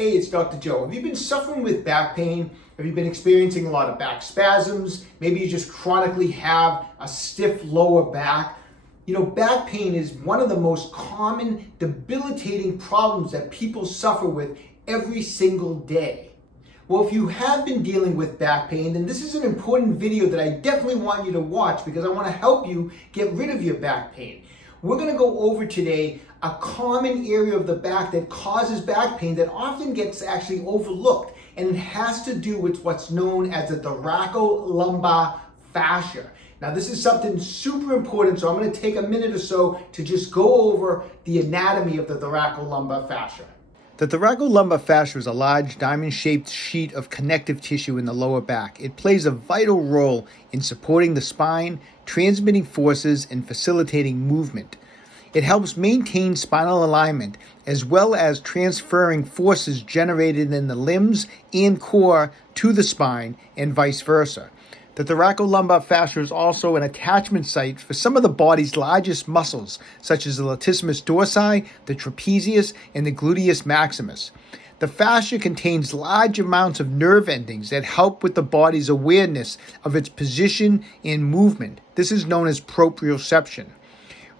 Hey, it's Dr. Joe. Have you been suffering with back pain? Have you been experiencing a lot of back spasms? Maybe you just chronically have a stiff lower back. You know, back pain is one of the most common debilitating problems that people suffer with every single day. Well, if you have been dealing with back pain, then this is an important video that I definitely want you to watch because I want to help you get rid of your back pain. We're going to go over today a common area of the back that causes back pain that often gets actually overlooked, and it has to do with what's known as the thoracolumbar fascia. Now, this is something super important, so I'm going to take a minute or so to just go over the anatomy of the thoracolumbar fascia. The thoracolumbar fascia is a large diamond-shaped sheet of connective tissue in the lower back. It plays a vital role in supporting the spine, transmitting forces, and facilitating movement. It helps maintain spinal alignment as well as transferring forces generated in the limbs and core to the spine and vice versa. The thoracolumbar fascia is also an attachment site for some of the body's largest muscles, such as the latissimus dorsi, the trapezius, and the gluteus maximus. The fascia contains large amounts of nerve endings that help with the body's awareness of its position and movement. This is known as proprioception.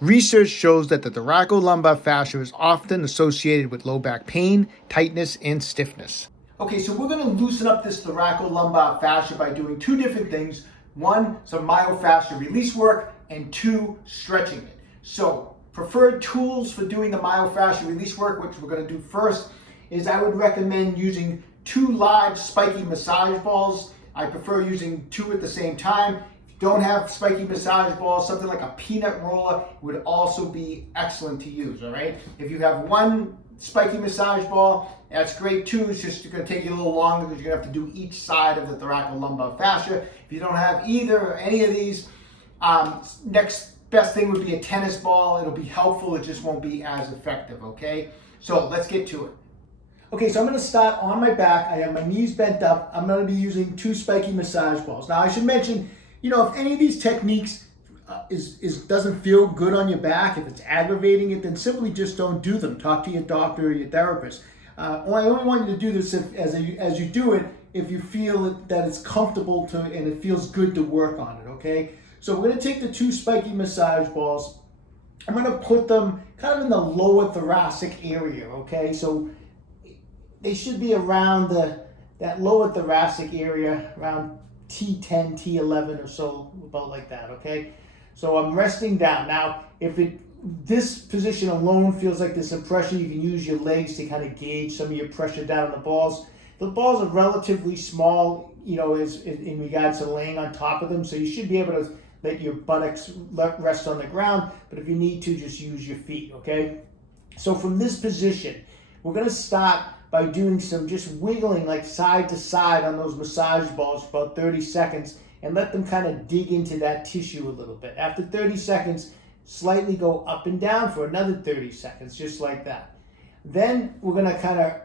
Research shows that the thoracolumbar fascia is often associated with low back pain, tightness, and stiffness. Okay, so we're going to loosen up this thoracolumbar fascia by doing two different things. One, some myofascial release work, and two, stretching it. So, preferred tools for doing the myofascial release work, which we're going to do first, is I would recommend using two large spiky massage balls. I prefer using two at the same time. If you don't have spiky massage balls, something like a peanut roller would also be excellent to use, all right? If you have one spiky massage ball, that's great too. It's just going to take you a little longer because you're going to have to do each side of the thoracolumbar fascia. If you don't have either or any of these, next best thing would be a tennis ball. It'll be helpful, it just won't be as effective, okay? So let's get to it. Okay, so I'm going to start on my back. I have my knees bent up. I'm going to be using two spiky massage balls. Now I should mention, you know, if any of these techniques doesn't feel good on your back, if it's aggravating it, then simply just don't do them. Talk to your doctor or your therapist. I only want you to do this as you do it, if you feel that it's comfortable to and it feels good to work on it, okay? So we're going to take the two spiky massage balls. I'm going to put them kind of in the lower thoracic area, okay? So they should be around that lower thoracic area, around T10, T11 or so, about like that, okay? So I'm resting down. Now, if this position alone feels like this impression, you can use your legs to kind of gauge some of your pressure down on the balls. The balls are relatively small, you know, in regards to laying on top of them, so you should be able to let your buttocks rest on the ground, but if you need to, just use your feet, okay? So from this position, we're going to start by doing some just wiggling like side to side on those massage balls for about 30 seconds and let them kind of dig into that tissue a little bit. After 30 seconds, slightly go up and down for another 30 seconds, just like that. Then we're going to kind of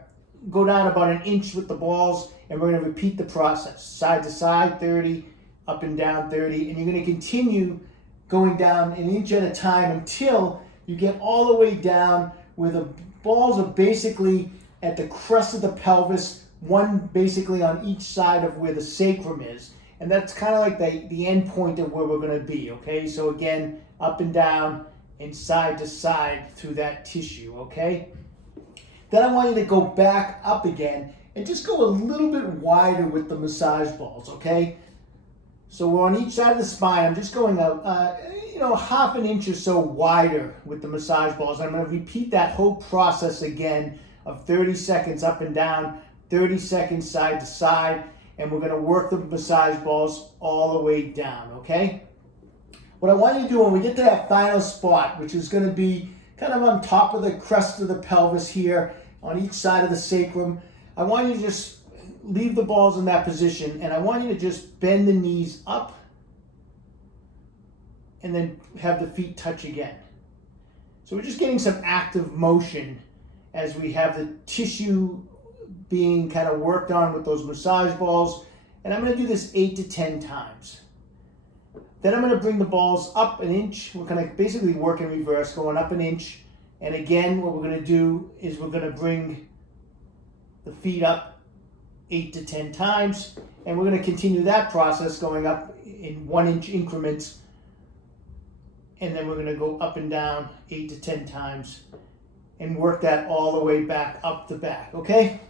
go down about an inch with the balls, and we're going to repeat the process. Side to side, 30, up and down, 30, and you're going to continue going down an inch at a time until you get all the way down where the balls are basically at the crest of the pelvis, one basically on each side of where the sacrum is. And that's kind of like the end point of where we're going to be, okay? So again, up and down and side to side through that tissue, okay? Then I want you to go back up again and just go a little bit wider with the massage balls, okay? So we're on each side of the spine. I'm just going half an inch or so wider with the massage balls. I'm going to repeat that whole process again of 30 seconds up and down, 30 seconds side to side, and we're going to work the massage balls all the way down, okay? What I want you to do when we get to that final spot, which is going to be kind of on top of the crest of the pelvis here, on each side of the sacrum, I want you to just leave the balls in that position, and I want you to just bend the knees up and then have the feet touch again. So we're just getting some active motion as we have the tissue being kind of worked on with those massage balls. And I'm going to do this 8 to 10 times. Then I'm going to bring the balls up an inch. We're going to basically work in reverse, going up an inch. And again, what we're going to do is we're going to bring the feet up 8 to 10 times. And we're going to continue that process going up in 1-inch increments. And then we're going to go up and down 8 to 10 times and work that all the way back up the back, okay?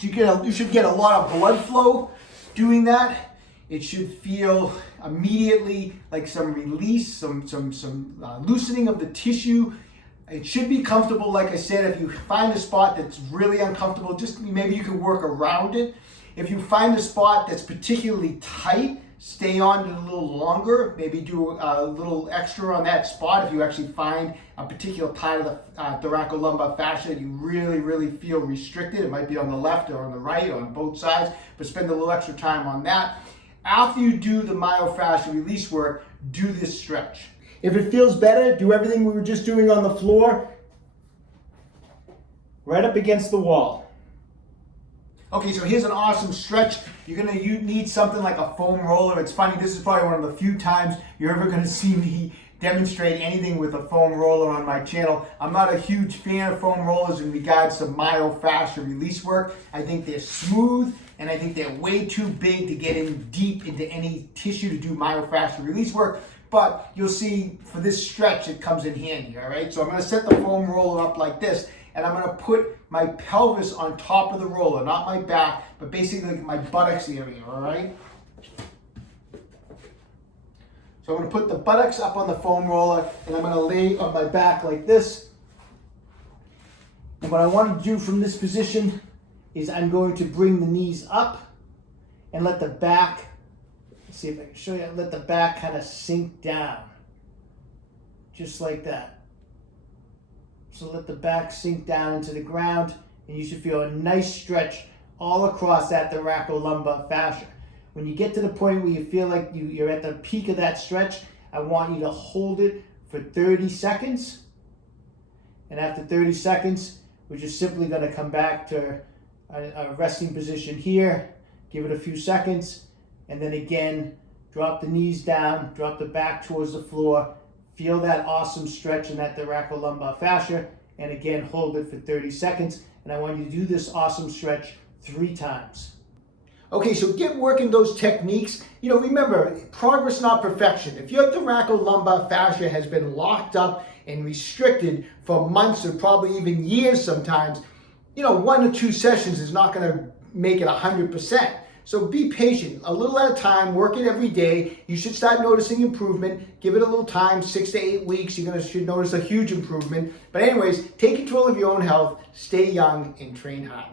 You should get a lot of blood flow doing that. It should feel immediately like some release, some loosening of the tissue. It should be comfortable. Like I said, if you find a spot that's really uncomfortable, just maybe you can work around it. If you find a spot that's particularly tight, stay on it a little longer. Maybe do a little extra on that spot if you actually find a particular part of the thoracolumbar fascia that you really feel restricted. It might be on the left or on the right or on both sides, but spend a little extra time on that. After you do the myofascial release work, do this stretch. If it feels better, do everything we were just doing on the floor, right up against the wall. Okay, so here's an awesome stretch. You're gonna need something like a foam roller. It's funny, this is probably one of the few times you're ever gonna see me demonstrate anything with a foam roller on my channel. I'm not a huge fan of foam rollers in regards to myofascial release work. I think they're smooth and I think they're way too big to get in deep into any tissue to do myofascial release work. But you'll see for this stretch, it comes in handy, all right? So I'm gonna set the foam roller up like this, and I'm gonna put my pelvis on top of the roller, not my back, but basically my buttocks area, all right? So I'm gonna put the buttocks up on the foam roller, and I'm gonna lay on my back like this. And what I want to do from this position is I'm going to bring the knees up and let the back, let's see if I can show you, let the back kind of sink down, just like that. So let the back sink down into the ground, and you should feel a nice stretch all across that thoracolumbar fascia. When you get to the point where you feel like you're at the peak of that stretch, I want you to hold it for 30 seconds. And after 30 seconds, we're just simply going to come back to a resting position here, give it a few seconds, and then again, drop the knees down, drop the back towards the floor, feel that awesome stretch in that thoracolumbar fascia, and again, hold it for 30 seconds. And I want you to do this awesome stretch 3 times. Okay, so get working those techniques. You know, remember, progress, not perfection. If your thoracolumbar fascia has been locked up and restricted for months or probably even years sometimes, you know, 1 or 2 sessions is not going to make it 100%. So be patient, a little at a time, work it every day. You should start noticing improvement. Give it a little time, 6 to 8 weeks. Should notice a huge improvement. But anyways, take control of your own health, stay young, and train hard.